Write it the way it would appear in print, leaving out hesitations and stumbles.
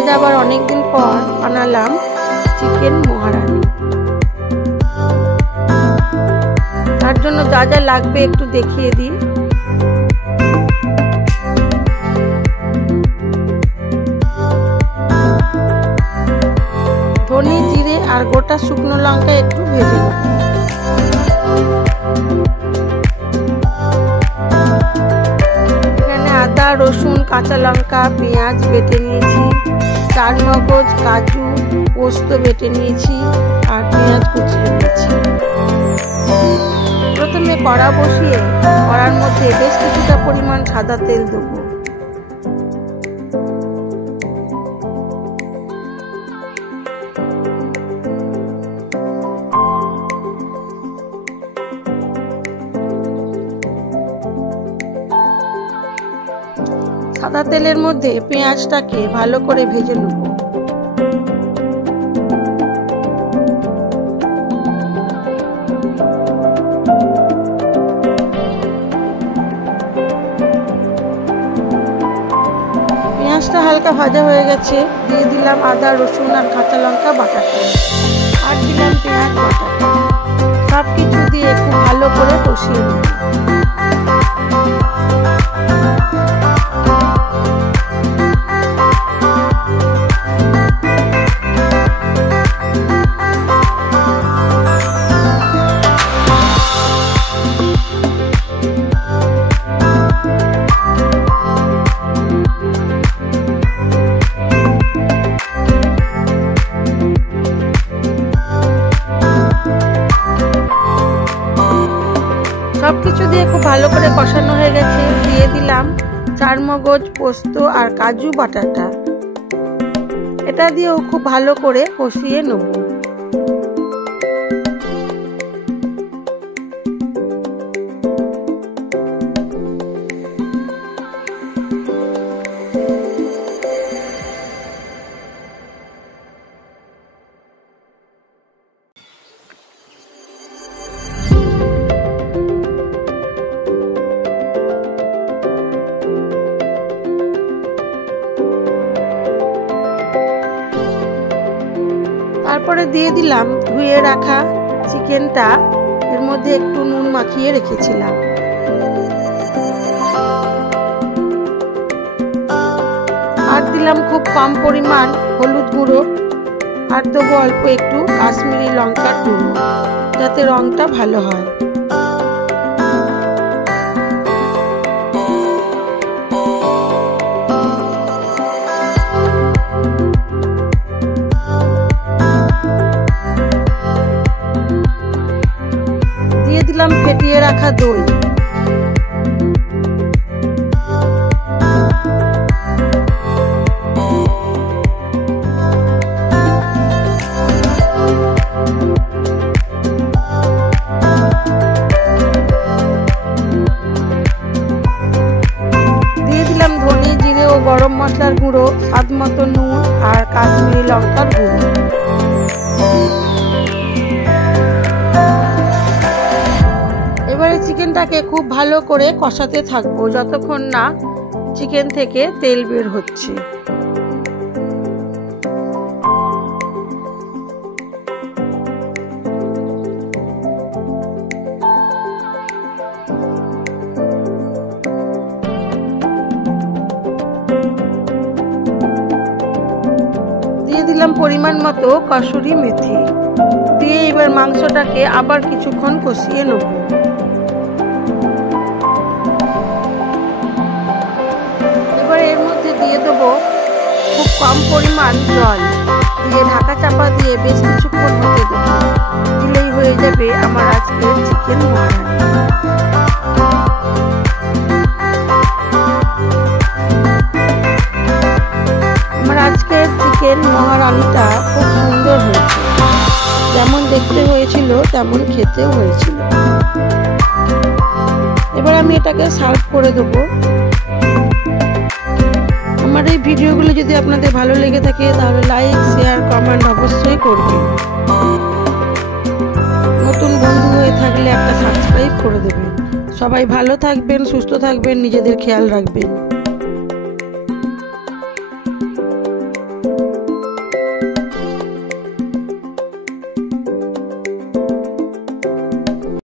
আজ আবার অনেকদিন পর বানালাম চিকেন মহারানী। তার জন্য যা যা লাগবে একটু দেখিয়ে দিই। ধনে, জিরে আর গোটা শুকনো লঙ্কা একটু ভেজে নেব। এখানে আদা, রসুন, কাঁচা লঙ্কা, পেঁয়াজ বেটে নিয়েছি, চারমগজ, কাজু, পোস্ত বেটে নিয়েছি আর পেঁয়াজ কুচিয়ে নিয়েছি। প্রথমে কড়া বসিয়ে কড়ার মধ্যে বেশ কিছুটা পরিমাণ সাদা তেল দেবো। সাদা তেলের মধ্যে পেঁয়াজটাকে ভালো করে ভেজে নেব। পেঁয়াজটা হালকা ভাজা হয়ে গেছে, দিয়ে দিলাম আদা, রসুন আর কাঁচা লঙ্কা বাটাটা, আর দিলাম পেঁয়াজ বাটাটা। সব কিছু দিয়ে খুব ভালো করে কষিয়ে নেব। সবকিছু দিয়ে খুব ভালো করে কষানো হয়ে গেছে, দিয়ে দিলাম চারমগজ, পোস্ত আর কাজু বাটাটা। এটা দিয়েও খুব ভালো করে কষিয়ে নেব। তারপরে দিয়ে দিলাম ধুয়ে রাখা চিকেনটা, এর মধ্যে একটু নুন মাখিয়ে রেখেছিলাম। আর দিলাম খুব কম পরিমাণ হলুদ গুঁড়ো, আর দেবো অল্প একটু কাশ্মীরি লঙ্কার গুঁড়ো, যাতে রংটা ভালো হয়। দিলাম ফেটিয়ে রাখা দই। দিয়ে দিলাম ধনে, জিরে ও গরম মশলার গুঁড়ো, স্বাদ মতো নুন আর কাশ্মীরি লঙ্কার গুঁড়ো। এবারে চিকেনটাকে খুব ভালো করে কষাতে থাকবো যতক্ষণ না চিকেন থেকে তেল বের হচ্ছে। দিয়ে দিলাম পরিমাণ মতো কসুরি মেথি, দিয়ে এবার মাংসটাকে আবার কিছুক্ষণ কষিয়ে নেব। এর মধ্যে দিয়ে দেবো খুব কম পরিমাণ জল, দিয়ে ঢাকা চাপা দিয়ে বেশ কিছুক্ষণ হতে দেবো। দিলেই হয়ে যাবে আমার আজকের চিকেন মহারানী। আমার আজকের চিকেন মহারানীটা খুব সুন্দর হয়েছে, যেমন দেখতে হয়েছিল তেমন খেতেও হয়েছিল। এবার আমি এটাকে সার্ভ করে দেবো। আমার এই ভিডিওগুলো যদি আপনাদের ভালো লেগে থাকে তাহলে লাইক, শেয়ার, কমেন্ট অবশ্যই করবেন। নতুন বন্ধু হয়ে থাকলে একটা সাবস্ক্রাইব করে দেবেন। সবাই ভালো থাকবেন, সুস্থ থাকবেন, নিজেদের খেয়াল রাখবেন।